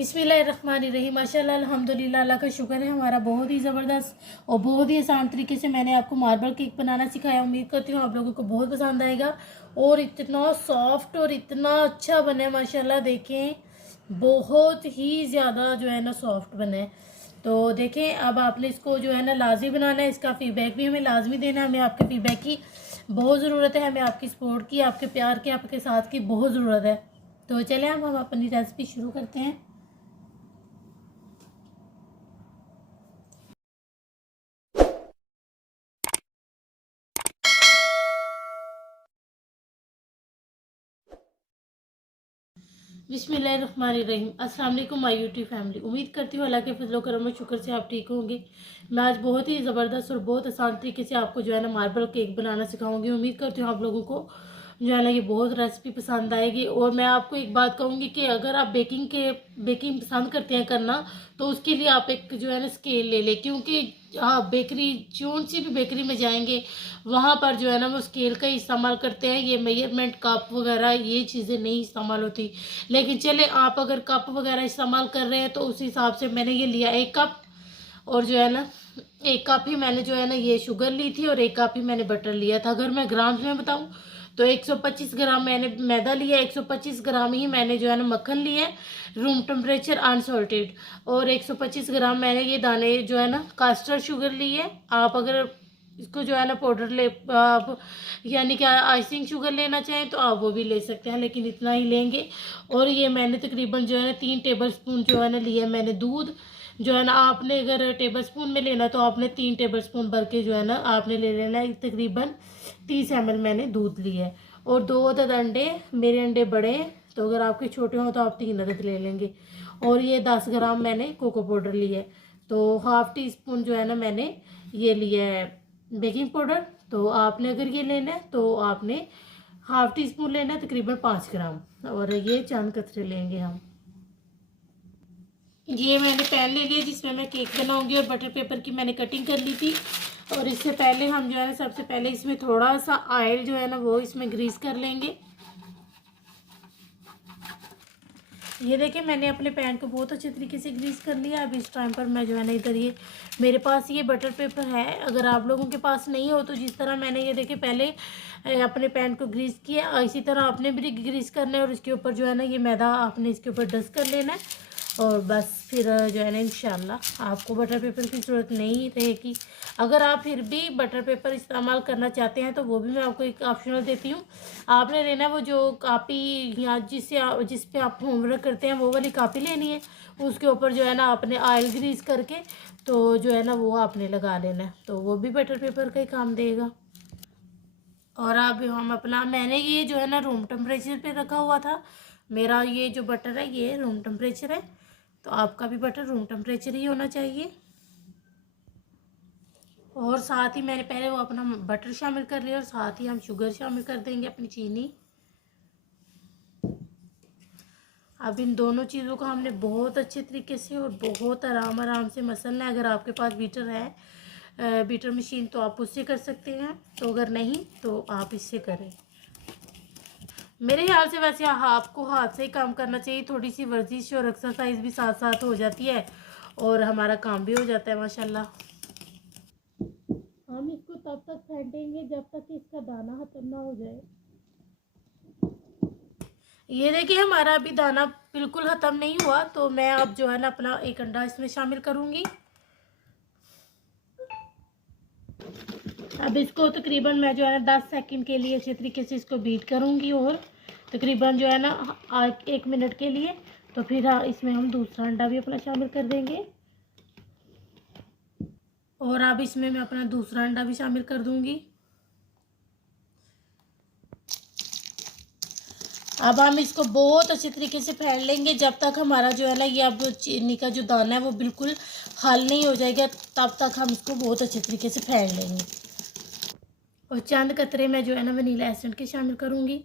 बिस्मिल्लाहिर्रहमानिर्रहीम। माशाल्लाह अल्हम्दुलिल्लाह, अल्लाह का शुक्र है। हमारा बहुत ही ज़बरदस्त और बहुत ही आसान तरीके से मैंने आपको मार्बल केक बनाना सिखाया। उम्मीद करती हूँ आप लोगों को बहुत पसंद आएगा और इतना सॉफ्ट और इतना अच्छा बना है माशाल्लाह। देखें, बहुत ही ज़्यादा जो है ना सॉफ्ट बना है। तो देखें, अब आपने इसको जो है ना लाजमी बनाना है। इसका फीडबैक भी हमें लाजमी देना है। हमें आपके फीडबैक की बहुत ज़रूरत है। हमें आपकी सपोर्ट की, आपके प्यार की, आपके साथ की बहुत ज़रूरत है। तो चलें अब हम अपनी रेसिपी शुरू करते हैं। बिस्मिल्लाहिर्रहमानिर्रहीम। अस्सलाम वालेकुम माय यूट्यूब फैमिली। उम्मीद करती हूँ अल्लाह के फजलो करम और शुक्र से आप ठीक होंगे। मैं आज बहुत ही ज़बरदस्त और बहुत आसान तरीके से आपको जो है ना मार्बल केक बनाना सिखाऊंगी। उम्मीद करती हूँ आप लोगों को जो है ना ये बहुत रेसिपी पसंद आएगी। और मैं आपको एक बात कहूँगी कि अगर आप बेकिंग पसंद करते हैं करना, तो उसके लिए आप एक जो है ना स्केल ले लें, क्योंकि हाँ, बेकरी जोन सी भी बेकरी में जाएंगे वहाँ पर जो है ना वो स्केल का ही इस्तेमाल करते हैं। ये मेजरमेंट कप वगैरह ये चीज़ें नहीं इस्तेमाल होती। लेकिन चले, आप अगर कप वगैरह इस्तेमाल कर रहे हैं तो उस हिसाब से मैंने ये लिया 1 कप। और जो है ना 1 कप ही मैंने जो है ना ये शुगर ली थी और 1 कप ही मैंने बटर लिया था। अगर मैं ग्राम्स में बताऊं तो 125 ग्राम मैंने मैदा लिया, 125 ग्राम ही मैंने जो है ना मक्खन लिया है रूम टेम्परेचर अनसॉल्टेड, और 125 ग्राम मैंने ये दाने जो है ना कास्टर शुगर ली है। आप अगर इसको जो है ना पाउडर ले आप यानी कि आइसिंग शुगर लेना चाहें तो आप वो भी ले सकते हैं, लेकिन इतना ही लेंगे। और ये मैंने तकरीबन जो है ना 3 टेबल स्पून जो है ना लिया मैंने दूध। जो है ना आपने अगर टेबल स्पून में लेना तो आपने 3 टेबल स्पून भर के जो है ना आपने ले लेना है। तकरीबन 30 ml मैंने दूध लिया है। और 2 अदद अंडे, मेरे अंडे बड़े हैं तो अगर आपके छोटे हों तो आप 3 अदद ले लेंगे। और ये 10 ग्राम मैंने कोको पाउडर लिया है। तो हाफ टी स्पून जो है ना मैंने ये लिया है बेकिंग पाउडर। तो आपने अगर ये लेना है तो आपने हाफ टी स्पून लेना है, तकरीबन 5 ग्राम। और ये चंद कतरे लेंगे हम। ये मैंने पैन ले लिया जिसमें मैं केक बनाऊंगी और बटर पेपर की मैंने कटिंग कर ली थी। और इससे पहले हम जो है ना सबसे पहले इसमें थोड़ा सा ऑयल जो है ना वो इसमें ग्रीस कर लेंगे। ये देखिए, मैंने अपने पैन को बहुत अच्छे तरीके से ग्रीस कर लिया। अब इस टाइम पर मैं जो है ना इधर ये मेरे पास ये बटर पेपर है। अगर आप लोगों के पास नहीं हो तो जिस तरह मैंने ये देखिए पहले अपने पैन को ग्रीस किया, इसी तरह आपने भी ग्रीस करना है। और इसके ऊपर जो है ना ये मैदा आपने इसके ऊपर डस्ट कर लेना है। और बस फिर जो है ना इंशाल्लाह आपको बटर पेपर की ज़रूरत नहीं रहेगी। अगर आप फिर भी बटर पेपर इस्तेमाल करना चाहते हैं तो वो भी मैं आपको एक ऑप्शनल देती हूँ। आपने लेना है वो जो कापी या जिस पे आप होमवर्क करते हैं वो वाली कापी लेनी है। उसके ऊपर जो है ना आपने ऑयल ग्रीस करके तो जो है ना वो आपने लगा लेना है, तो वो भी बटर पेपर का ही काम देगा। और अब हम अपना, मैंने ये जो है ना रूम टेम्परेचर पे रखा हुआ था। मेरा ये जो बटर है ये रूम टेम्परेचर है, तो आपका भी बटर रूम टेम्परेचर ही होना चाहिए। और साथ ही मैंने पहले वो अपना बटर शामिल कर लिया और साथ ही हम शुगर शामिल कर देंगे, अपनी चीनी। अब इन दोनों चीज़ों को हमने बहुत अच्छे तरीके से और बहुत आराम आराम से मसलना है। अगर आपके पास बीटर है, बीटर मशीन, तो आप उससे कर सकते हैं। तो अगर नहीं तो आप इससे करें। मेरे ख्याल से वैसे आपको हाथ से ही काम करना चाहिए। थोड़ी सी वर्जिश और एक्सरसाइज भी साथ साथ हो जाती है और हमारा काम भी हो जाता है माशाल्लाह। हम इसको तब तक फेंटेंगे जब तक कि इसका दाना खत्म ना हो जाए। ये देखिए, हमारा अभी दाना बिल्कुल ख़त्म नहीं हुआ, तो मैं अब जो है ना अपना एक अंडा इसमें शामिल करूँगी। अब इसको तकरीबन मैं जो है ना 10 सेकंड के लिए अच्छे तरीके से इसको बीट करूँगी और तकरीबन जो है ना 1 मिनट के लिए। तो फिर इसमें हम दूसरा अंडा भी अपना शामिल कर देंगे। और अब इसमें मैं अपना दूसरा अंडा भी शामिल कर दूँगी। अब हम इसको बहुत अच्छे तरीके से फेंट लेंगे जब तक हमारा जो है ना ये अब चीनी का जो दाना है वो बिल्कुल हल नहीं हो जाएगा, तब तक हम इसको बहुत अच्छे तरीके से फेंट लेंगे। और चंद कतरे मैं जो है ना वनीला एसेंस के शामिल करूँगी।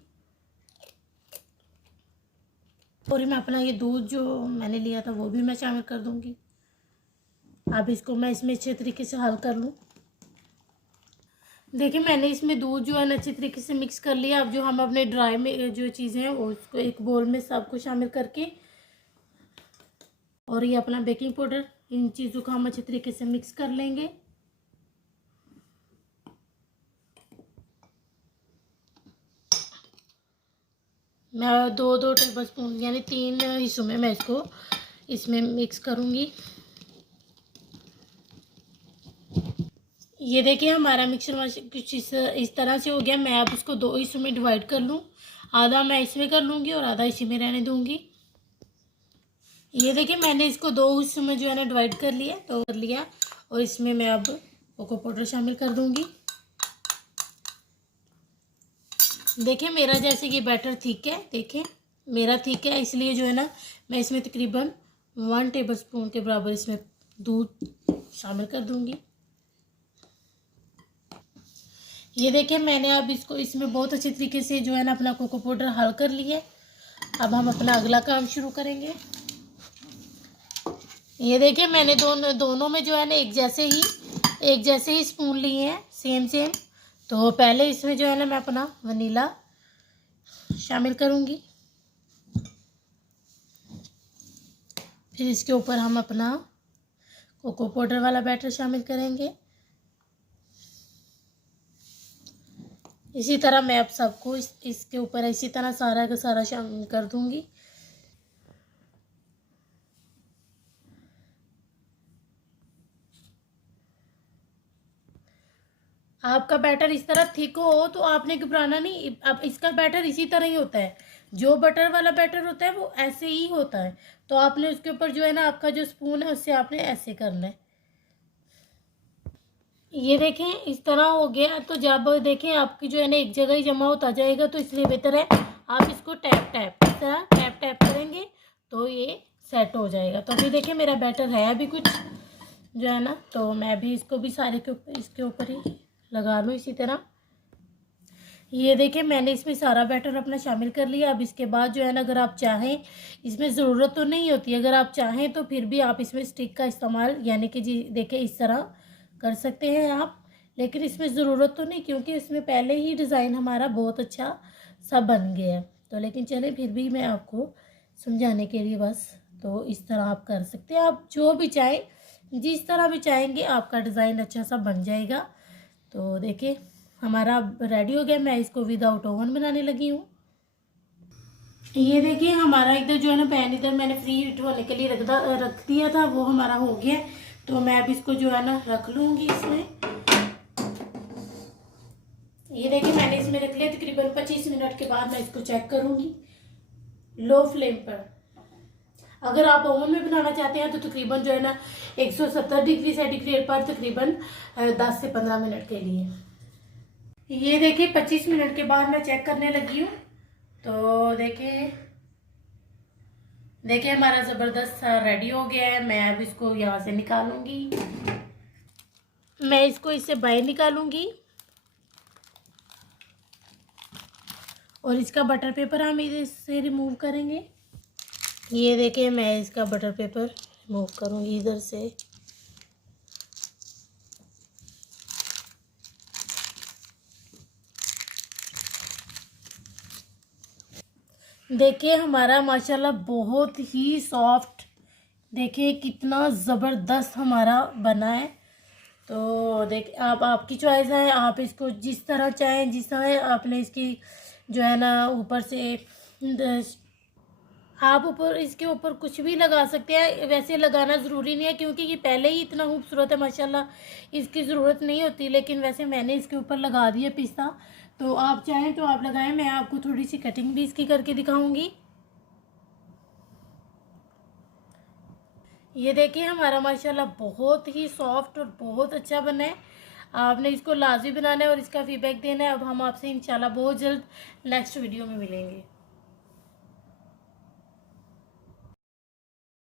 और मैं अपना ये दूध जो मैंने लिया था वो भी मैं शामिल कर दूँगी। अब इसको मैं इसमें अच्छे तरीके से हल कर लूँ। देखिए, मैंने इसमें दूध जो है ना अच्छी तरीके से मिक्स कर लिया। अब जो हम अपने ड्राई में जो चीज़ें हैं उसको एक बोल में सबको शामिल करके और ये अपना बेकिंग पाउडर, इन चीज़ों को हम अच्छे तरीके से मिक्स कर लेंगे। मैं 2-2 टेबल स्पून यानी 3 हिस्सों में मैं इसको इसमें मिक्स करूँगी। ये देखिए हमारा मिक्सर कुछ इस तरह से हो गया। मैं अब इसको 2 हिस्सों में डिवाइड कर लूँ, आधा मैं इसमें कर लूँगी और आधा इसी में रहने दूँगी। ये देखिए मैंने इसको 2 हिस्सों में जो है ना डिवाइड कर लिया और इसमें मैं अब कोको पाउडर शामिल कर दूँगी। देखिए मेरा जैसे कि बैटर थिक है, देखिए मेरा थिक है, इसलिए जो है ना मैं इसमें तकरीबन 1 टेबल स्पून के बराबर इसमें दूध शामिल कर दूँगी। ये देखिए मैंने अब इसको इसमें बहुत अच्छे तरीके से जो है ना अपना कोको पाउडर हल कर लिया। अब हम अपना अगला काम शुरू करेंगे। ये देखिए मैंने दोनों में जो है ना एक जैसे ही स्पून लिए हैं, सेम। तो पहले इसमें जो है ना मैं अपना वनीला शामिल करूँगी, फिर इसके ऊपर हम अपना कोको पाउडर वाला बैटर शामिल करेंगे। इसी तरह मैं अब सबको इसके ऊपर इसी तरह सारा का सारा शामिल कर दूंगी। आपका बैटर इस तरह थिक हो तो आपने घबराना नहीं। अब इसका बैटर इसी तरह ही होता है, जो बटर वाला बैटर होता है वो ऐसे ही होता है। तो आपने उसके ऊपर जो है ना आपका जो स्पून है उससे आपने ऐसे करना है। ये देखें इस तरह हो गया। तो जब देखें आपकी जो है ना एक जगह ही जमा होता जाएगा, तो इसलिए बेहतर है आप इसको इस तरह टैप करेंगे तो ये सेट हो जाएगा। तो अभी देखिए मेरा बैटर है अभी कुछ जो है ना, तो मैं भी इसको भी सारे के ऊपर इसके ऊपर ही लगा लूँ इसी तरह। ये देखिए मैंने इसमें सारा बैटर अपना शामिल कर लिया। अब इसके बाद जो है ना अगर आप चाहें, इसमें ज़रूरत तो नहीं होती, अगर आप चाहें तो फिर भी आप इसमें स्टिक का इस्तेमाल यानी कि जी देखिए इस तरह कर सकते हैं आप, लेकिन इसमें ज़रूरत तो नहीं क्योंकि इसमें पहले ही डिज़ाइन हमारा बहुत अच्छा सा बन गया है। तो लेकिन चले फिर भी मैं आपको समझाने के लिए बस, तो इस तरह आप कर सकते हैं। आप जो भी चाहें, जिस तरह भी चाहेंगे आपका डिज़ाइन अच्छा सा बन जाएगा। तो देखिए हमारा रेडी हो गया। मैं इसको विदाउट ओवन बनाने लगी हूँ। ये देखिए हमारा इधर जो है ना पैन इधर मैंने फ्री हीट होने के लिए रख दिया था, वो हमारा हो गया। तो मैं अब इसको जो है ना रख लूँगी इसमें। ये देखिए मैंने इसमें रख लिया। तकरीबन 25 मिनट के बाद मैं इसको चेक करूँगी लो फ्लेम पर। अगर आप ओवन में बनाना चाहते हैं तो तकरीबन जो है ना 170 डिग्री सेंटीग्रेड पर तकरीबन 10 से 15 मिनट के लिए। ये देखिए 25 मिनट के बाद मैं चेक करने लगी हूँ। तो देखिए हमारा ज़बरदस्त सा रेडी हो गया है। मैं अब इसको यहाँ से निकालूंगी, मैं इसको इससे बाहर निकालूंगी और इसका बटर पेपर हम इससे रिमूव करेंगे। ये देखिए मैं इसका बटर पेपर रिमूव करूंगी इधर से। देखिए हमारा माशाल्लाह बहुत ही सॉफ्ट, देखिए कितना ज़बरदस्त हमारा बना है। तो देखिए आपकी चॉइस है, आप इसको जिस तरह चाहें, जिस तरह आपने इसकी जो है ना ऊपर से आप ऊपर इसके ऊपर कुछ भी लगा सकते हैं। वैसे लगाना ज़रूरी नहीं है क्योंकि ये पहले ही इतना खूबसूरत है माशाल्लाह, इसकी ज़रूरत नहीं होती। लेकिन वैसे मैंने इसके ऊपर लगा दिया पिस्ता, तो आप चाहें तो आप लगाएं। मैं आपको थोड़ी सी कटिंग भी इसकी करके दिखाऊंगी। ये देखिए हमारा माशाल्लाह बहुत ही सॉफ्ट और बहुत अच्छा बना है। आपने इसको लाजमी बनाना है और इसका फीडबैक देना है। अब हम आपसे इंशाल्लाह बहुत जल्द नेक्स्ट वीडियो में मिलेंगे।